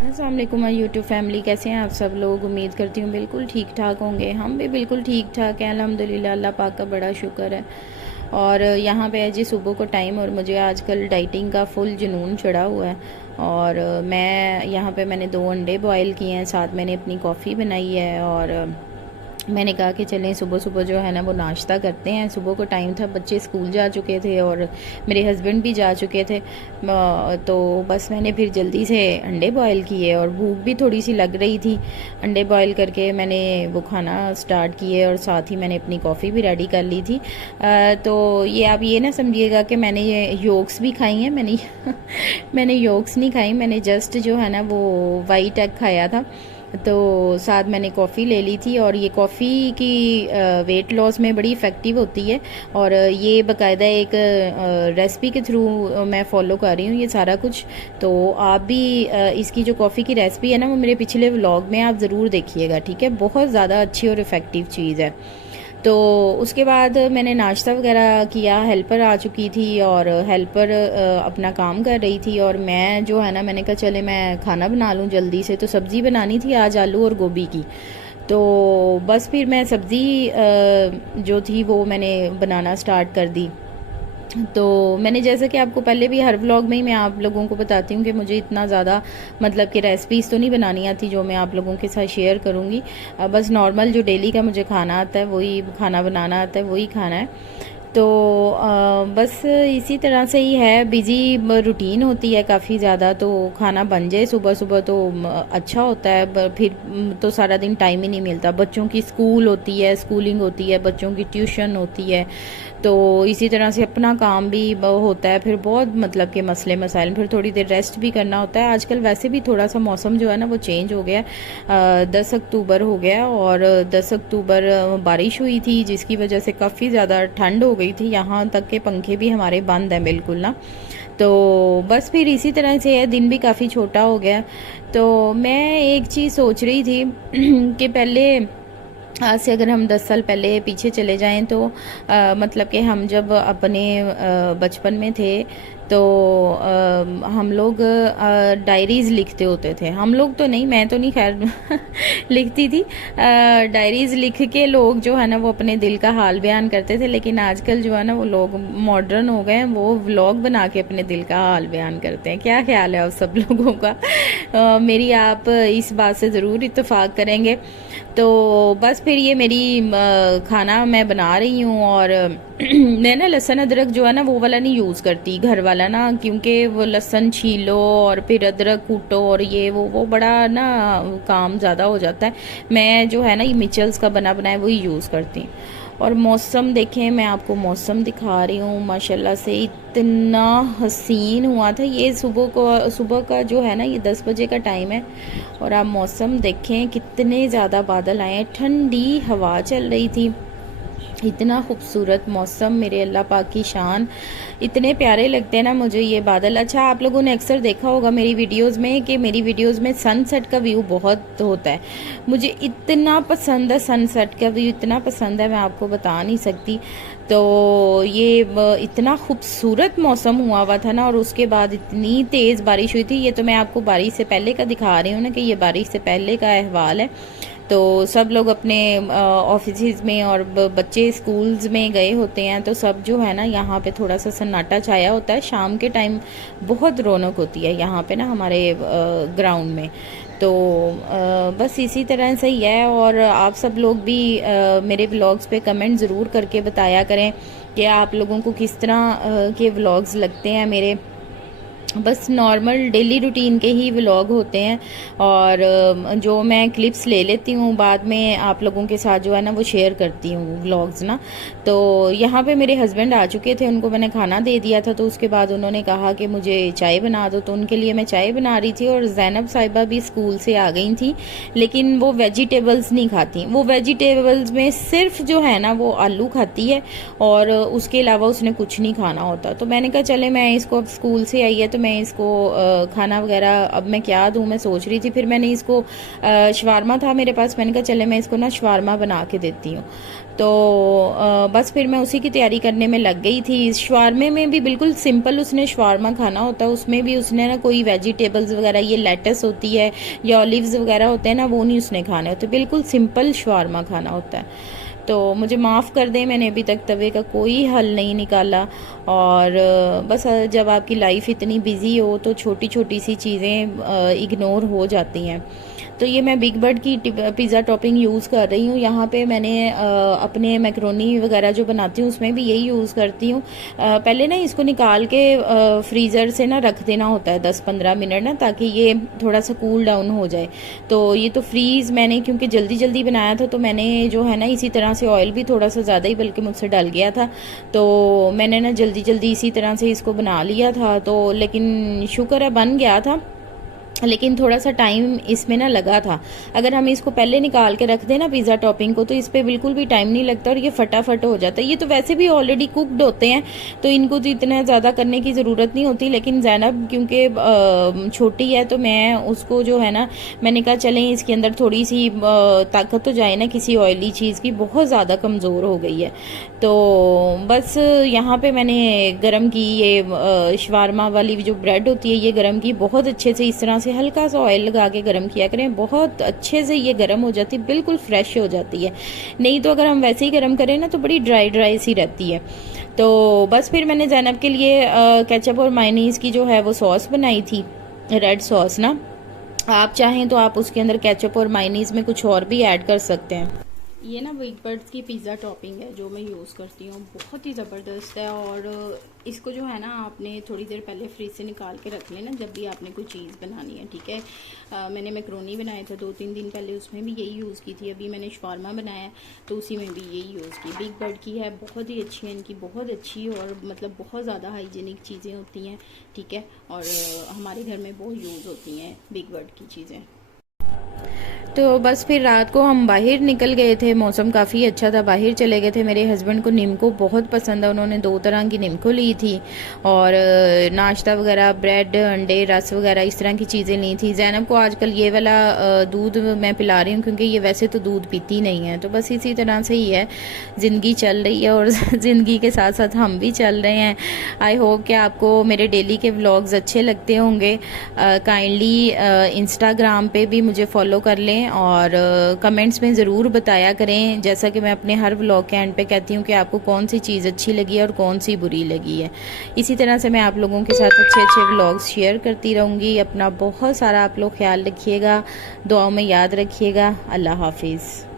अस्सलाम वालेकुम my YouTube family, कैसे हैं आप सब लोग। उम्मीद करती हूँ बिल्कुल ठीक ठाक होंगे। हम भी बिल्कुल ठीक ठाक हैं, अल्हम्दुलिल्लाह। अल्लाह पाक का बड़ा शुक्र है। और यहाँ पे है जी सुबह को टाइम, और मुझे आजकल डाइटिंग का फुल जुनून चढ़ा हुआ है। और मैं यहाँ पे मैंने 2 अंडे बॉयल किए हैं, साथ मैंने अपनी कॉफ़ी बनाई है। और मैंने कहा कि चलें सुबह सुबह जो है ना वो नाश्ता करते हैं। सुबह को टाइम था, बच्चे स्कूल जा चुके थे और मेरे हस्बैंड भी जा चुके थे। तो बस मैंने फिर जल्दी से अंडे बॉयल किए, और भूख भी थोड़ी सी लग रही थी। अंडे बॉयल करके मैंने वो खाना स्टार्ट किए, और साथ ही मैंने अपनी कॉफ़ी भी रेडी कर ली थी। तो ये आप ये ना समझिएगा कि मैंने ये योग्स भी खाई हैं। मैंने योग्स नहीं खाई, मैंने जस्ट जो है ना वो वाइट एग खाया था। तो साथ मैंने कॉफ़ी ले ली थी, और ये कॉफ़ी की वेट लॉस में बड़ी इफ़ेक्टिव होती है। और ये बाकायदा एक रेसिपी के थ्रू मैं फ़ॉलो कर रही हूँ ये सारा कुछ। तो आप भी इसकी जो कॉफ़ी की रेसिपी है ना वो मेरे पिछले व्लॉग में आप ज़रूर देखिएगा, ठीक है। बहुत ज़्यादा अच्छी और इफ़ेक्टिव चीज़ है। तो उसके बाद मैंने नाश्ता वगैरह किया, हेल्पर आ चुकी थी और हेल्पर अपना काम कर रही थी। और मैं जो है ना मैंने कहा चले मैं खाना बना लूँ जल्दी से। तो सब्ज़ी बनानी थी आज आलू और गोभी की। तो बस फिर मैं सब्ज़ी जो थी वो मैंने बनाना स्टार्ट कर दी। तो मैंने जैसा कि आपको पहले भी हर व्लॉग में ही मैं आप लोगों को बताती हूँ कि मुझे इतना ज़्यादा मतलब कि रेसिपीज़ तो नहीं बनानी आती जो मैं आप लोगों के साथ शेयर करूँगी। बस नॉर्मल जो डेली का मुझे खाना आता है वही खाना बनाना आता है, वही खाना है। तो बस इसी तरह से ही है, बिज़ी रूटीन होती है काफ़ी ज़्यादा। तो खाना बन जाए सुबह सुबह तो अच्छा होता है। फिर तो सारा दिन टाइम ही नहीं मिलता। बच्चों की स्कूल होती है, स्कूलिंग होती है, बच्चों की ट्यूशन होती है। तो इसी तरह से अपना काम भी होता है, फिर बहुत मतलब के मसले मसाइल, फिर थोड़ी देर रेस्ट भी करना होता है। आजकल वैसे भी थोड़ा सा मौसम जो है ना वो चेंज हो गया है। 10 अक्टूबर हो गया, और 10 अक्टूबर बारिश हुई थी जिसकी वजह से काफ़ी ज़्यादा ठंड हो गई थी। यहाँ तक के पंखे भी हमारे बंद हैं बिल्कुल ना। तो बस फिर इसी तरह से है, दिन भी काफ़ी छोटा हो गया। तो मैं एक चीज़ सोच रही थी कि पहले आज से अगर हम 10 साल पहले पीछे चले जाएं तो मतलब कि हम जब अपने बचपन में थे तो हम लोग डायरीज़ लिखते होते थे। हम लोग तो नहीं, मैं तो नहीं खैर लिखती थी। डायरीज़ लिख के लोग जो है ना वो अपने दिल का हाल बयान करते थे। लेकिन आजकल जो है ना वो लोग मॉडर्न हो गए हैं, वो व्लॉग बना के अपने दिल का हाल बयान करते हैं। क्या ख्याल है आप सब लोगों का? मेरी आप इस बात से ज़रूर इत्तेफाक करेंगे। तो बस फिर ये मेरी खाना मैं बना रही हूँ। और मैं ना लहसुन अदरक जो है ना वो वाला नहीं यूज़ करती, घर वाला ना, क्योंकि वो लहसुन छीलो और फिर अदरक कूटो और ये वो बड़ा ना काम ज़्यादा हो जाता है। मैं जो है ना ये मिचल्स का बना बनाया वही यूज़ करती हूँ। और मौसम देखें, मैं आपको मौसम दिखा रही हूँ, माशाल्लाह से इतना हसीन हुआ था। ये सुबह का जो है ना ये 10 बजे का टाइम है। और आप मौसम देखें कितने ज़्यादा बादल आए हैं, ठंडी हवा चल रही थी। इतना खूबसूरत मौसम, मेरे अल्लाह पाक की शान। इतने प्यारे लगते हैं ना मुझे ये बादल। अच्छा, आप लोगों ने अक्सर देखा होगा मेरी वीडियोस में कि मेरी वीडियोस में सनसेट का व्यू बहुत होता है। मुझे इतना पसंद है सनसेट का व्यू, इतना पसंद है मैं आपको बता नहीं सकती। तो ये इतना खूबसूरत मौसम हुआ था ना, और उसके बाद इतनी तेज़ बारिश हुई थी। ये तो मैं आपको बारिश से पहले का दिखा रही हूँ ना कि ये बारिश से पहले का अहवाल है। तो सब लोग अपने ऑफिस में और बच्चे स्कूल्स में गए होते हैं, तो सब जो है ना यहाँ पे थोड़ा सा सन्नाटा छाया होता है। शाम के टाइम बहुत रौनक होती है यहाँ पे ना हमारे ग्राउंड में। तो बस इसी तरह से ही है। और आप सब लोग भी मेरे व्लॉग्स पे कमेंट ज़रूर करके बताया करें कि आप लोगों को किस तरह के व्लॉग्स लगते हैं मेरे। बस नॉर्मल डेली रूटीन के ही व्लॉग होते हैं, और जो मैं क्लिप्स ले लेती हूँ बाद में आप लोगों के साथ जो है ना वो शेयर करती हूँ व्लॉग्स ना। तो यहाँ पे मेरे हस्बैंड आ चुके थे, उनको मैंने खाना दे दिया था। तो उसके बाद उन्होंने कहा कि मुझे चाय बना दो, तो उनके लिए मैं चाय बना रही थी। और जैनब साहिबा भी स्कूल से आ गई थी, लेकिन वो वेजिटेबल्स नहीं खाती। वो वेजिटेबल्स में सिर्फ जो है ना वो आलू खाती है, और उसके अलावा उसने कुछ नहीं खाना होता। तो मैंने कहा चले, मैं इसको अब स्कूल से आई है तो मैं इसको खाना वगैरह अब मैं क्या दूँ मैं सोच रही थी। फिर मैंने इसको शवारमा था मेरे पास, मैंने कहा चले मैं इसको ना शवारमा बना के देती हूँ। तो बस फिर मैं उसी की तैयारी करने में लग गई थी। इस शवारमे में भी बिल्कुल सिंपल उसने शवारमा खाना होता है, उसमें भी उसने ना कोई वेजिटेबल्स वगैरह, ये लेटस होती है या ऑलिव्स वगैरह होते हैं ना, वो नहीं उसने खाने होते, बिल्कुल सिंपल शवारमा खाना होता है। तो मुझे माफ़ कर दें, मैंने अभी तक तवे का कोई हल नहीं निकाला। और बस जब आपकी लाइफ इतनी बिजी हो तो छोटी छोटी सी चीज़ें इग्नोर हो जाती हैं। तो ये मैं बिग बर्ड की पिज़्ज़ा टॉपिंग यूज़ कर रही हूँ। यहाँ पे मैंने अपने मैक्रोनी वगैरह जो बनाती हूँ उसमें भी यही यूज़ करती हूँ। पहले ना इसको निकाल के फ्रीज़र से ना रख देना होता है 10-15 मिनट ना, ताकि ये थोड़ा सा कूल डाउन हो जाए। तो ये तो फ्रीज़ मैंने क्योंकि जल्दी जल्दी बनाया था, तो मैंने जो है ना इसी तरह से ऑयल भी थोड़ा सा ज़्यादा ही बल्कि मुझसे डल गया था, तो मैंने ना जल्दी जल्दी इसी तरह से इसको बना लिया था। तो लेकिन शुक्र है बन गया था, लेकिन थोड़ा सा टाइम इसमें ना लगा था। अगर हम इसको पहले निकाल के रख दें ना पिज़्ज़ा टॉपिंग को, तो इस पर बिल्कुल भी टाइम नहीं लगता और ये फटाफट हो जाता है। ये तो वैसे भी ऑलरेडी कुकड होते हैं, तो इनको तो इतना ज़्यादा करने की ज़रूरत नहीं होती। लेकिन ज़ैनब क्योंकि छोटी है, तो मैं उसको जो है ना, मैंने कहा चलें इसके अंदर थोड़ी सी ताकत तो जाए ना किसी ऑयली चीज़ की, बहुत ज़्यादा कमज़ोर हो गई है। तो बस यहाँ पे मैंने गरम की ये शवारमा वाली जो ब्रेड होती है ये गरम की, बहुत अच्छे से इस तरह से हल्का सा ऑयल लगा के गरम किया करें, बहुत अच्छे से ये गरम हो जाती है, बिल्कुल फ्रेश हो जाती है। नहीं तो अगर हम वैसे ही गरम करें ना तो बड़ी ड्राई ड्राई सी रहती है। तो बस फिर मैंने ज़ैनब के लिए केचप और मायोनीज़ की जो है वो सॉस बनाई थी, रेड सॉस ना। आप चाहें तो आप उसके अंदर केचप और मायोनीज़ में कुछ और भी ऐड कर सकते हैं। ये ना बिग बर्ड्स की पिज़्ज़ा टॉपिंग है जो मैं यूज़ करती हूँ, बहुत ही ज़बरदस्त है। और इसको जो है ना आपने थोड़ी देर पहले फ्रिज से निकाल के रख लेना जब भी आपने कोई चीज़ बनानी है, ठीक है। मैंने मैक्रोनी बनाया था 2-3 दिन पहले, उसमें भी यही यूज़ की थी। अभी मैंने शवारमा बनाया तो उसी में भी यही यूज़ की। बिग बर्ड की है, बहुत ही अच्छी है इनकी, बहुत अच्छी और मतलब बहुत ज़्यादा हाइजीनिक चीज़ें होती हैं, ठीक है। और हमारे घर में बहुत यूज़ होती हैं बिग बर्ड की चीज़ें। तो बस फिर रात को हम बाहर निकल गए थे, मौसम काफ़ी अच्छा था, बाहर चले गए थे। मेरे हस्बैंड को नीमको बहुत पसंद है, उन्होंने 2 तरह की नीमको ली थी और नाश्ता वगैरह, ब्रेड, अंडे, रस वगैरह इस तरह की चीज़ें ली थी। ज़ैनब को आजकल ये वाला दूध मैं पिला रही हूँ क्योंकि ये वैसे तो दूध पीती नहीं है। तो बस इसी तरह से ही है, ज़िंदगी चल रही है और ज़िंदगी के साथ साथ हम भी चल रहे हैं। आई होप कि आपको मेरे डेली के व्लॉग्स अच्छे लगते होंगे। काइंडली इंस्टाग्राम पे भी मुझे फॉलो कर लें और कमेंट्स में ज़रूर बताया करें, जैसा कि मैं अपने हर व्लॉग के एंड पे कहती हूँ कि आपको कौन सी चीज़ अच्छी लगी है और कौन सी बुरी लगी है। इसी तरह से मैं आप लोगों के साथ अच्छे अच्छे व्लॉग्स शेयर करती रहूँगी। अपना बहुत सारा आप लोग ख्याल रखिएगा, दुआओं में याद रखिएगा। अल्लाह हाफिज़।